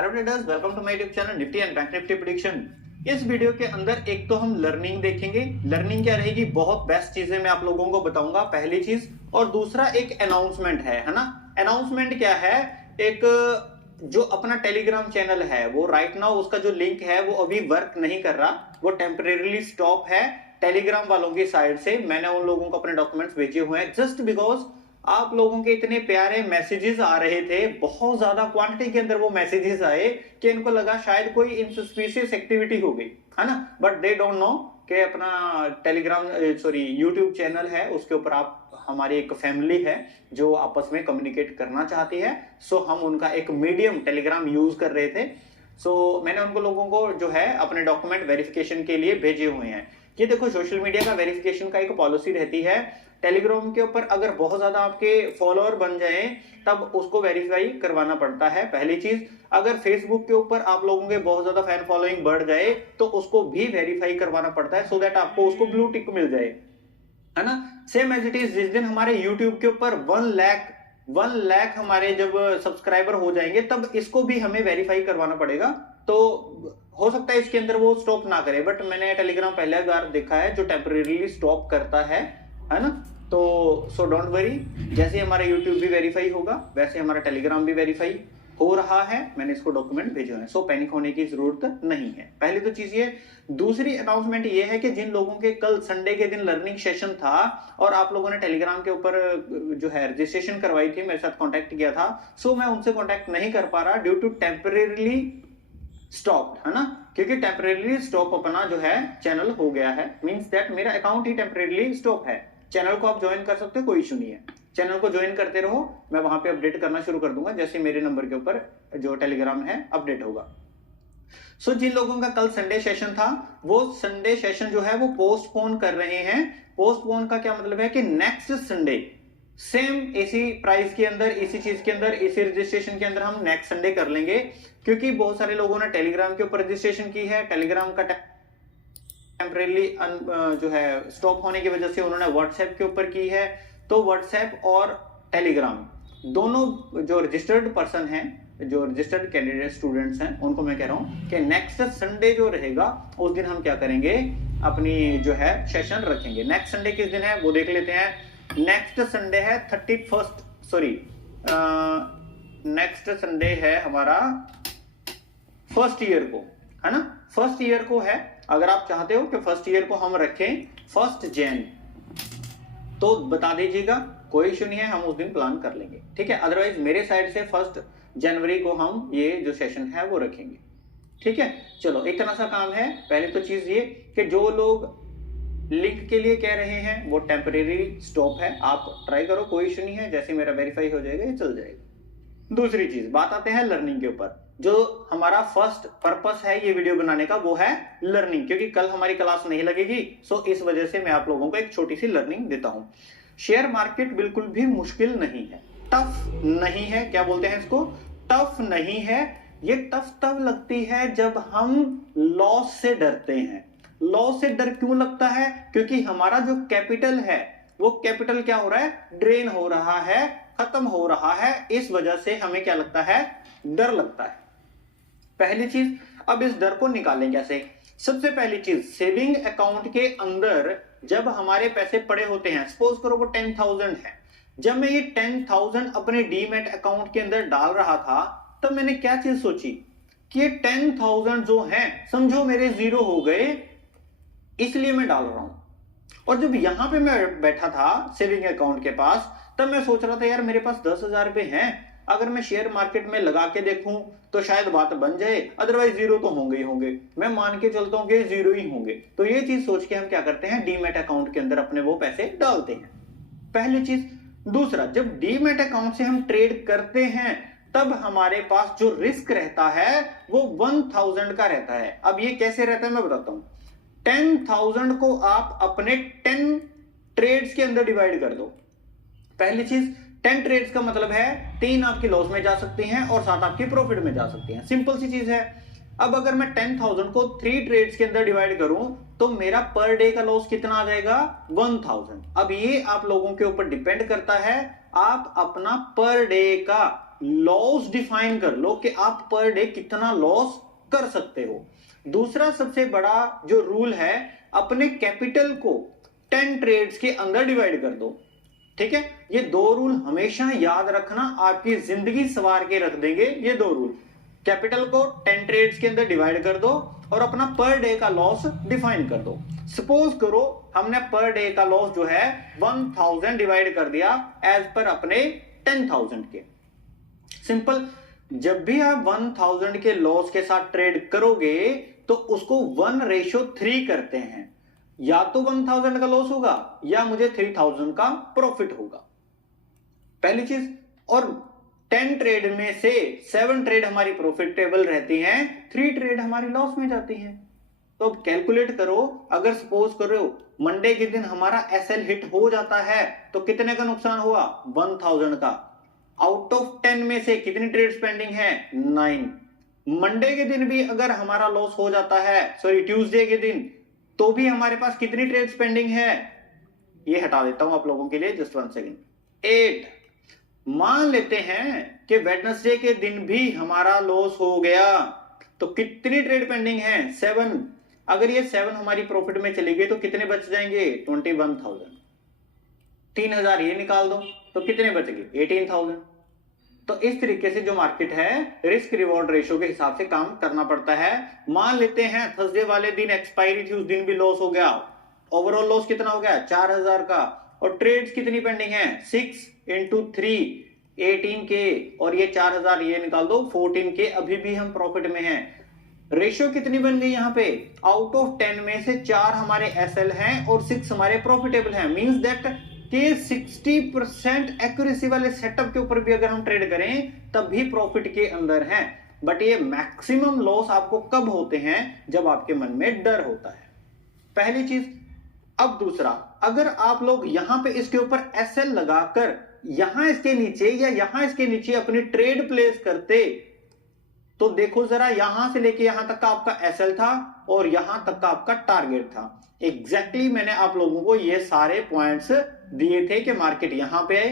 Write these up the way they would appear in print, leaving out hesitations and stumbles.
Hello traders, welcome to my YouTube channel Nifty and Bank Nifty prediction. इस video के अंदर एक तो हम लर्निंग देखेंगे। लर्निंग क्या रहेगी, बहुत बेस्ट चीजें मैं आप लोगों को बताऊंगा, पहली चीज। और दूसरा एक अनाउंसमेंट है ना। अनाउंसमेंट क्या है, एक जो अपना टेलीग्राम चैनल है वो राइट नाउ उसका जो लिंक है वो अभी वर्क नहीं कर रहा, वो टेम्परेरीली स्टॉप है टेलीग्राम वालों की साइड से। मैंने उन लोगों को अपने डॉक्यूमेंट्स भेजे हुए हैं जस्ट बिकॉज आप लोगों के इतने प्यारे मैसेजेस आ रहे थे, बहुत ज्यादा क्वांटिटी के अंदर वो मैसेजेस आए कि इनको लगा शायद कोई इनसस्पिशियस एक्टिविटी हो गई है ना। बट दे डोंट नो कि अपना टेलीग्राम यूट्यूब चैनल है, उसके ऊपर आप हमारी एक फैमिली है जो आपस में कम्युनिकेट करना चाहती है। सो हम उनका एक मीडियम टेलीग्राम यूज कर रहे थे। सो मैंने उनको लोगों को जो है अपने डॉक्यूमेंट वेरिफिकेशन के लिए भेजे हुए हैं। ये देखो, सोशल मीडिया का वेरिफिकेशन का एक पॉलिसी रहती है, टेलीग्राम के ऊपर अगर बहुत ज्यादा आपके फॉलोअर बन जाए तब उसको वेरीफाई करवाना पड़ता है, पहली चीज। अगर फेसबुक के ऊपर आप लोगों के बहुत ज्यादा फैन फॉलोइंग बढ़ जाए तो उसको भी वेरीफाई करवाना पड़ता है, सो दैट आपको उसको ब्लू टिक मिल जाए, है ना। सेम एज इट इज, जिस दिन हमारे यूट्यूब के ऊपर 1 लाख हमारे जब सब्सक्राइबर हो जाएंगे तब इसको भी हमें वेरीफाई करवाना पड़ेगा। तो हो सकता है इसके अंदर वो स्टॉप ना करे, बट मैंने टेलीग्राम पहले बार देखा है जो टेम्परेरीली स्टॉप करता है ना। तो सो डोंट वरी, जैसे हमारा यूट्यूब भी वेरीफाई होगा वैसे हमारा टेलीग्राम भी वेरीफाई हो रहा है। मैंने इसको डॉक्यूमेंट भेजे हैं, सो पैनिक होने की जरूरत नहीं है, पहली तो चीज ये। दूसरी अनाउंसमेंट ये है कि जिन लोगों के कल संडे के दिन लर्निंग सेशन था और आप लोगों ने टेलीग्राम के ऊपर जो है रजिस्ट्रेशन करवाई थी, मेरे साथ कांटेक्ट किया था, सो मैं उनसे कांटेक्ट नहीं कर पा रहा ड्यू टू टेम्परेरीली स्टॉप, है ना। क्योंकि टेम्परेरीली स्टॉप अपना जो है चैनल हो गया है, मींस दैट मेरा अकाउंट ही टेम्परेरीली स्टॉप है। चैनल को आप ज्वाइन कर सकते हो, कोई इशू नहीं है, चैनल को ज्वाइन करते रहो, मैं वहां पे अपडेट करना शुरू कर दूंगा जैसे मेरे नंबर के ऊपर जो टेलीग्राम है अपडेट होगा। सो जिन लोगों का कल संडे सेशन था वो संडे सेशन जो है वो पोस्टपोन कर रहे हैं। पोस्टपोन का क्या मतलब है कि नेक्स्ट संडे सेम इसी प्राइस के अंदर, इसी चीज के अंदर, इसी रजिस्ट्रेशन के अंदर हम नेक्स्ट संडे कर लेंगे। क्योंकि बहुत सारे लोगों ने टेलीग्राम के ऊपर रजिस्ट्रेशन की है, टेलीग्राम का टेम्परेली जो है स्टॉप होने की वजह से उन्होंने व्हाट्सएप के ऊपर की है। तो व्हाट्सएप और टेलीग्राम दोनों जो रजिस्टर्ड पर्सन हैं, जो रजिस्टर्ड कैंडिडेट स्टूडेंट्स हैं, उनको मैं कह रहा हूं कि नेक्स्ट संडे जो रहेगा उस दिन हम क्या करेंगे, अपनी जो है सेशन रखेंगे। नेक्स्ट संडे किस दिन है वो देख लेते हैं। नेक्स्ट संडे है 31st, सॉरी नेक्स्ट संडे है हमारा फर्स्ट ईयर को, है ना, फर्स्ट ईयर को है। अगर आप चाहते हो कि फर्स्ट ईयर को हम रखें 1 जनवरी तो बता दीजिएगा, कोई इशू नहीं है, हम उस दिन प्लान कर लेंगे, ठीक है। अदरवाइज मेरे साइड से 1 जनवरी को हम ये जो सेशन है वो रखेंगे, ठीक है। चलो, इतना सा काम है। पहले तो चीज ये कि जो लोग लिंक के लिए कह रहे हैं वो टेम्परेरी स्टॉप है, आप ट्राई करो, कोई इशू नहीं है, जैसे मेरा वेरीफाई हो जाएगा ये चल जाएगा। दूसरी चीज, बात आते हैं लर्निंग के ऊपर। जो हमारा फर्स्ट पर्पस है ये वीडियो बनाने का वो है लर्निंग, क्योंकि कल हमारी क्लास नहीं लगेगी, सो इस वजह से मैं आप लोगों को एक छोटी सी लर्निंग देता हूं। शेयर मार्केट बिल्कुल भी मुश्किल नहीं है, टफ नहीं है, क्या बोलते हैं इसको, टफ नहीं है। ये टफ तब लगती है जब हम लॉस से डरते हैं। लॉस से डर क्यों लगता है, क्योंकि हमारा जो कैपिटल है वो कैपिटल क्या हो रहा है, ड्रेन हो रहा है, खत्म हो रहा है, इस वजह से हमें क्या लगता है, डर लगता है, पहली चीज। अब इस डर को निकालें कैसे, सबसे पहली चीज, सेविंग अकाउंट के अंदर जब हमारे पैसे पड़े होते हैं, सपोज करो वो 10,000 है, जब मैं ये 10,000 अपने डीमैट अकाउंट के अंदर डाल रहा था तब मैंने क्या चीज सोची कि ये 10,000 जो है समझो मेरे जीरो हो गए, इसलिए मैं डाल रहा हूं। और जब यहां पे मैं बैठा था सेविंग अकाउंट के पास तब मैं सोच रहा था यार मेरे पास 10,000 रुपए हैं, अगर मैं शेयर मार्केट में लगा के देखूं तो शायद बात बन जाए, अदरवाइज जीरो तो होंगे ही होंगे, मैं मान के चलता हूं कि जीरो ही होंगे। तो ये चीज सोच के हम क्या करते हैं, डीमैट अकाउंट के अंदर अपने वो पैसे डालते हैं, पहली चीज। दूसरा, जब डीमैट अकाउंट से हम ट्रेड करते हैं तब हमारे पास जो रिस्क रहता है वो 1000 का रहता है। अब ये कैसे रहता है मैं बताता हूं। 10,000 को आप अपने 10 ट्रेड्स के अंदर डिवाइड कर दो। पहली चीज, 10 ट्रेड्स का मतलब है 3 आपकी लॉस में जा सकती हैं और 7 आपकी प्रॉफिट में जा सकती हैं, सिंपल सी चीज है। अब अगर मैं 10,000 को 3 ट्रेड्स के अंदर डिवाइड करूं तो मेरा पर डे का लॉस कितना आ जाएगा, 1000। अब ये आप लोगों के ऊपर डिपेंड करता है, आप अपना पर डे का लॉस डिफाइन कर लो कि आप पर डे कितना लॉस कर सकते हो। दूसरा सबसे बड़ा जो रूल है, अपने कैपिटल को 10 ट्रेड्स के अंदर डिवाइड कर दो। ठीक है, ये दो रूल हमेशा याद रखना, आपकी जिंदगी सवार के रख देंगे ये दो रूल। कैपिटल को 10 ट्रेड्स के अंदर डिवाइड कर दो और अपना पर डे का लॉस डिफाइन कर दो। सपोज करो हमने पर डे का लॉस जो है 1000 डिवाइड कर दिया एज पर अपने 10,000 के। सिंपल, जब भी आप 1000 के लॉस के साथ ट्रेड करोगे तो उसको 1:3 करते हैं। या तो 1000 का लॉस होगा या मुझे 3000 का प्रॉफिट होगा, पहली चीज। और 10 ट्रेड में से 7 ट्रेड हमारी प्रॉफिटेबल रहती हैं, 3 ट्रेड हमारी लॉस में जाती हैं। तो अब कैलकुलेट करो, अगर सपोज करो मंडे के दिन हमारा एसएल हिट हो जाता है तो कितने का नुकसान हुआ? 1000 का। आउट ऑफ 10 में से कितनी ट्रेड पेंडिंग है? 9। मंडे के दिन भी अगर हमारा लॉस हो जाता है, सॉरी ट्यूसडे के दिन, तो भी हमारे पास कितनी ट्रेड पेंडिंग है? ये हटा देता हूं आप लोगों के लिए, जस्ट 1 सेकेंड। 8। मान लेते हैं कि वेडनेसडे के दिन भी हमारा लॉस हो गया तो कितनी ट्रेड पेंडिंग है? 7। अगर ये 7 हमारी प्रॉफिट में चली गई तो कितने बच जाएंगे? 21,000। 3000 ये निकाल दो तो कितने बच गए? 18,000। तो इस तरीके से जो मार्केट है रिस्क रिवॉर्ड रेशियो के हिसाब से काम करना पड़ता है। मान लेते हैं थर्सडे वाले दिन एक्सपायरी थी, उस दिन भी लॉस हो गया। ओवरऑल लॉस कितना हो गया? 4000 का। और ट्रेड्स कितनी पेंडिंग है? 6 × 3 18 के, और ये 4000 ये निकाल दो 14 के। अभी भी हम प्रॉफिट में हैं। रेशियो कितनी बन गई यहाँ पे? आउट ऑफ 10 में से 4 हमारे एसएल हैं और 6 हमारे प्रॉफिटेबल हैं। मींस दैट कि 60% एक्यूरेसी वाले सेटअप के ऊपर भी अगर हम ट्रेड करें तब भी प्रॉफिट के अंदर हैं। बट ये मैक्सिमम लॉस आपको कब होते हैं? जब आपके मन में डर होता है, पहली चीज। अब दूसरा, अगर आप लोग यहां पे इसके ऊपर एसएल लगाकर यहां इसके नीचे या यहां इसके नीचे अपनी ट्रेड प्लेस करते तो देखो जरा, यहां से लेके यहां तक का आपका एसएल था और यहां तक का आपका टारगेट था। एग्जैक्टली मैंने आप लोगों को ये सारे पॉइंट्स दिए थे कि मार्केट यहां पे आए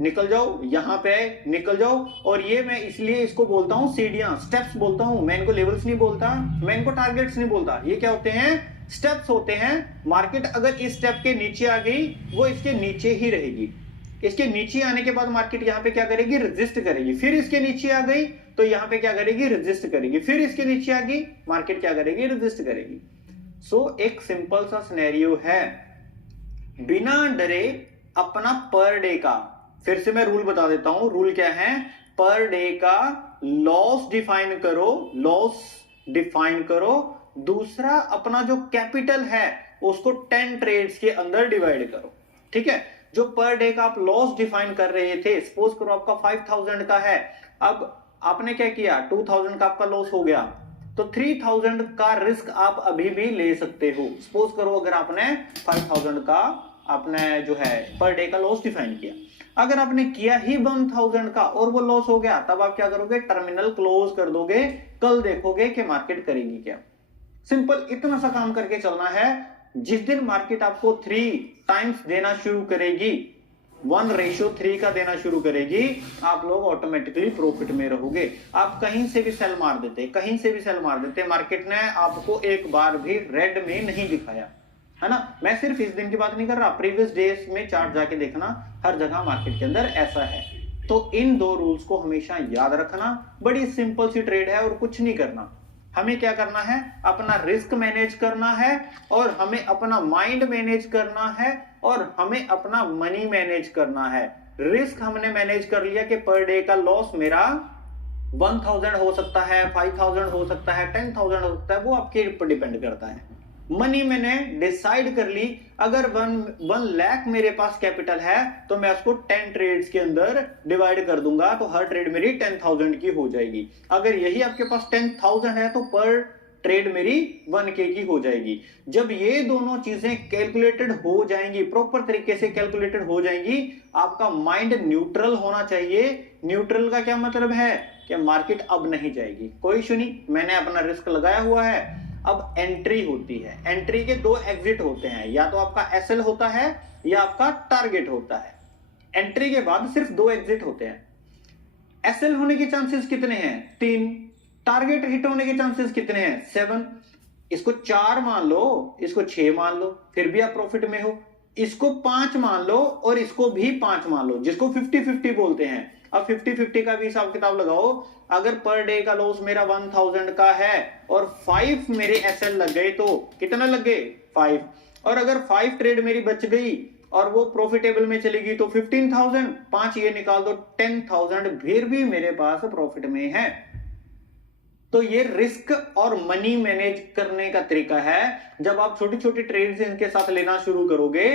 निकल जाओ, यहां पे आए निकल जाओ। और ये मैं इसलिए इसको बोलता हूं सीढ़ियां, स्टेप्स बोलता हूं। मैं इनको लेवल्स नहीं बोलता, मैं इनको टारगेट्स नहीं बोलता। ये क्या होते हैं? स्टेप्स होते हैं। मार्केट अगर इस स्टेप के नीचे आ गई वो इसके नीचे ही रहेगी। इसके नीचे आने के बाद मार्केट यहां पे क्या करेगी? रेजिस्ट करेगी। फिर इसके नीचे आ गई तो यहां पे क्या करेगी? रेजिस्ट करेगी। फिर इसके नीचे आ गई, मार्केट क्या करेगी? रेजिस्ट करेगी। सो एक सिंपल सा सिनेरियो है, बिना डरे अपना पर डे का, फिर से मैं रूल बता देता हूं। रूल क्या है? पर डे का लॉस डिफाइन करो, लॉस डिफाइन करो। दूसरा, अपना जो कैपिटल है उसको 10 ट्रेड्स के अंदर डिवाइड करो। ठीक है, जो पर डे का आप लॉस डिफाइन कर रहे थे, सपोज करो आपका 5000 का है, अब आपने क्या किया? 2000 का आपका लॉस हो गया तो 3000 का रिस्क आप अभी भी ले सकते हो। सपोज करो अगर आपने 5000 का आपने जो है पर डे का लॉस डिफाइन किया, अगर आपने किया ही 1000 का और वो लॉस हो गया, तब आप क्या करोगे? टर्मिनल क्लोज कर दोगे। कल देखोगे कि मार्केट करेगी क्या। सिंपल इतना सा काम करके चलना है। जिस दिन मार्केट आपको 3 टाइम्स देना शुरू करेगी, 1:3 का देना शुरू करेगी, आप लोग ऑटोमेटिकली प्रॉफिट में रहोगे। आप कहीं से भी सेल मार देते, कहीं से भी सेल मार देते, मार्केट ने आपको एक बार भी रेड में नहीं दिखाया, है ना। मैं सिर्फ इस दिन की बात नहीं कर रहा, प्रीवियस डेज में चार्ट जाके देखना, हर जगह मार्केट के अंदर ऐसा है। तो इन दो रूल्स को हमेशा याद रखना। बड़ी सिंपल सी ट्रेड है और कुछ नहीं करना। हमें क्या करना है? अपना रिस्क मैनेज करना है और हमें अपना माइंड मैनेज करना है और हमें अपना मनी मैनेज करना है। रिस्क हमने मैनेज कर लिया कि पर डे का लॉस मेरा 1000 हो सकता है, 5000 हो सकता है, 10,000 हो सकता है, वो आपके ऊपर डिपेंड करता है। मनी मैंने डिसाइड कर ली, अगर 1 लाख मेरे पास कैपिटल है तो मैं उसको 10 ट्रेड्स के अंदर डिवाइड कर दूंगा तो हर ट्रेड मेरी 10,000 की हो जाएगी। अगर यही आपके पास 10,000 है तो पर ट्रेड मेरी 1K की हो जाएगी। जब ये दोनों चीजें कैलकुलेटेड हो जाएंगी, प्रॉपर तरीके से कैलकुलेटेड हो जाएंगी, आपका माइंड न्यूट्रल होना चाहिए। न्यूट्रल का क्या मतलब है? कि मार्केट अब नहीं जाएगी, कोई इशू नहीं, मैंने अपना रिस्क लगाया हुआ है। अब एंट्री होती है, एंट्री के 2 एग्जिट होते हैं, या तो आपका एसएल होता है या आपका टारगेट होता है। एंट्री के बाद सिर्फ 2 एग्जिट होते हैं। एसएल होने के चांसेस कितने हैं? 3। टारगेट हिट होने के चांसेस कितने हैं? 7। इसको 4 मान लो, इसको 6 मान लो, फिर भी आप प्रॉफिट में हो। इसको 5 मान लो और इसको भी 5 मान लो, जिसको 50-50 बोलते हैं। अब 50-50 का भी हिसाब किताब लगाओ। अगर पर डे का लॉस मेरा 1000 का है और 5 मेरे एसएल लग गए तो कितना लग गए? 5। और अगर 5 ट्रेड मेरी बच गई और वो प्रॉफिटेबल में चली गई तो 15,000, 5 ये निकाल दो 10,000, फिर भी मेरे पास प्रॉफिट में है। तो ये रिस्क और मनी मैनेज करने का तरीका है। जब आप छोटी छोटी ट्रेड्स इनके साथ लेना शुरू करोगे,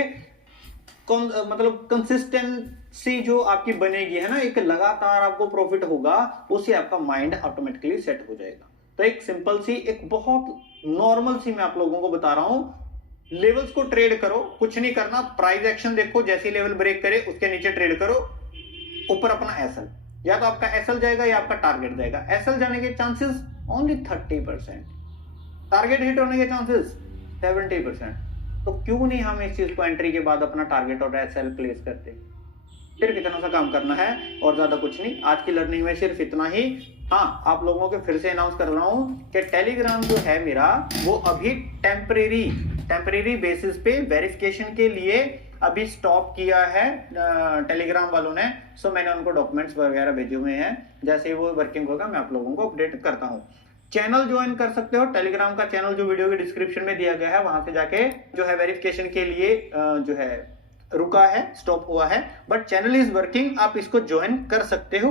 मतलब कंसिस्टेंसी जो आपकी बनेगी है ना, एक लगातार आपको प्रॉफिट होगा, उससे आपका माइंड ऑटोमेटिकली सेट हो जाएगा। तो एक सिंपल सी, एक बहुत नॉर्मल सी मैं आप लोगों को बता रहा हूं। लेवल्स को ट्रेड करो, कुछ नहीं करना, प्राइस एक्शन देखो, जैसी लेवल ब्रेक करे उसके नीचे ट्रेड करो, ऊपर अपना एसएल, या तो आपका एसएल जाएगा या आपका टारगेट जाएगा। एसएल जाने के चांसेस ओनली 30%, टारगेट हिट होने के चांसेस 70%। तो क्यों नहीं हम इस चीज को एंट्री के बाद अपना टारगेट और एसएल प्लेस करते? सिर्फ इतना सा काम करना है और ज्यादा कुछ नहीं। आज की लर्निंग में सिर्फ इतना ही। हाँ, आप लोगों के फिर से अनाउंस कर रहा हूं कि टेलीग्राम जो है मेरा, वो अभी टेम्परेरी बेसिस पे वेरिफिकेशन के लिए अभी स्टॉप किया है टेलीग्राम वालों ने। सो मैंने उनको डॉक्यूमेंट्स वगैरह भेजे हुए हैं, जैसे वो वर्किंग होगा मैं आप लोगों को अपडेट करता हूँ। चैनल ज्वाइन कर सकते हो, टेलीग्राम का चैनल जो वीडियो के डिस्क्रिप्शन में दिया गया है, वहां से जाके जो है वेरिफिकेशन के लिए जो है रुका है, स्टॉप हुआ है, बट चैनल इज वर्किंग, आप इसको ज्वाइन कर सकते हो।